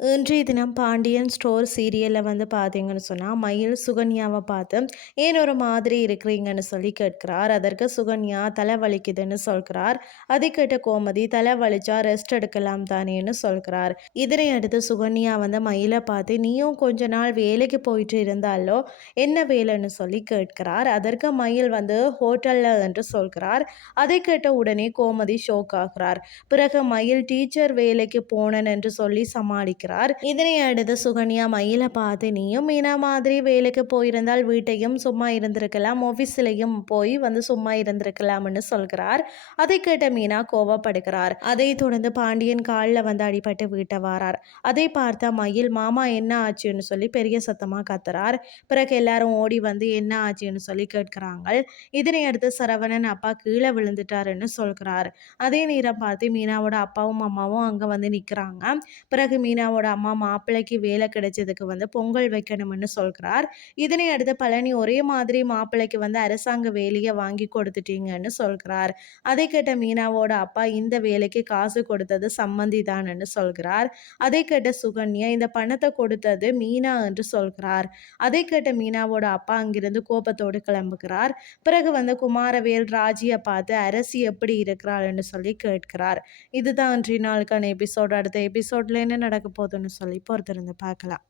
இன்றைய தினம் பாண்டியன் ஸ்டோர் சீரியலில் வந்து பார்த்தீங்கன்னு சொன்னால் மயில் சுகன்யாவை பார்த்து ஏன் ஒரு மாதிரி இருக்கிறீங்கன்னு சொல்லி கேட்கிறார். அதற்கு சுகன்யா தலை வலிக்குதுன்னு சொல்கிறார். அதை கேட்ட கோமதி தலை வலிச்சா ரெஸ்ட் எடுக்கலாம் தானேன்னு சொல்கிறார். இதனை அடுத்து சுகன்யா வந்து மயிலை பார்த்து நீயும் கொஞ்ச நாள் வேலைக்கு போயிட்டு இருந்தாலோ என்ன வேலைன்னு சொல்லி கேட்கிறார். அதற்கு மயில் வந்து ஹோட்டலில் என்று சொல்கிறார். அதை கேட்ட உடனே கோமதி ஷோக் ஆகிறார். பிறகு மயில் டீச்சர் வேலைக்கு போனேன் என்று சொல்லி சமாளிக்கிறார். இருக்கிறார். இதனை அடுத்து சுகன்யா மயில பார்த்து நீயும் மீனா மாதிரி வேலைக்கு போயிருந்தால் வீட்டையும் சும்மா இருந்திருக்கலாம் ஆஃபீஸ்லையும் போய் வந்து சும்மா இருந்திருக்கலாம்னு சொல்கிறார். அதை கேட்ட மீனா கோவப்படுகிறார். அதை தொடர்ந்து பாண்டியன் காலில் வந்து அடிபட்டு வீட்டை வாரார். அதை பார்த்த மயில் மாமா என்ன ஆச்சுன்னு சொல்லி பெரிய சத்தமாக கத்துறார். பிறகு எல்லாரும் ஓடி வந்து என்ன ஆச்சுன்னு சொல்லி கேட்கிறாங்க இதனை அடுத்து சரவணன் அப்பா கீழே விழுந்துட்டாருன்னு சொல்கிறார். அதே நேரம் பார்த்து மீனாவோட அப்பாவும் அம்மாவும் அங்கே வந்து நிற்கிறாங்க பிறகு மீனாவோட பழனியோட அம்மா மாப்பிள்ளைக்கு வேலை கிடைச்சதுக்கு வந்து பொங்கல் வைக்கணும்னு சொல்கிறார் இதனை அடுத்து பழனி ஒரே மாதிரி மாப்பிள்ளைக்கு வந்து அரசாங்க வேலையை வாங்கி கொடுத்துட்டீங்கன்னு சொல்கிறார் அதை கேட்ட மீனாவோட அப்பா இந்த வேலைக்கு காசு கொடுத்தது சம்மந்தி தான்னு சொல்கிறார். அதை கேட்ட சுகன்யா இந்த பணத்தை கொடுத்தது மீனா என்று சொல்கிறார். அதை கேட்ட மீனாவோட அப்பா அங்கிருந்து கோபத்தோடு கிளம்புகிறார். பிறகு வந்து குமாரவேல் ராஜியை பார்த்து அரசி எப்படி இருக்கிறாள்னு சொல்லி கேட்கிறார். இதுதான் இன்றைய நாளுக்கான எபிசோட். அடுத்த எபிசோட்ல என்ன நடக்க போதும்னு சொல்லி பொறுத்திருந்து பார்க்கலாம்.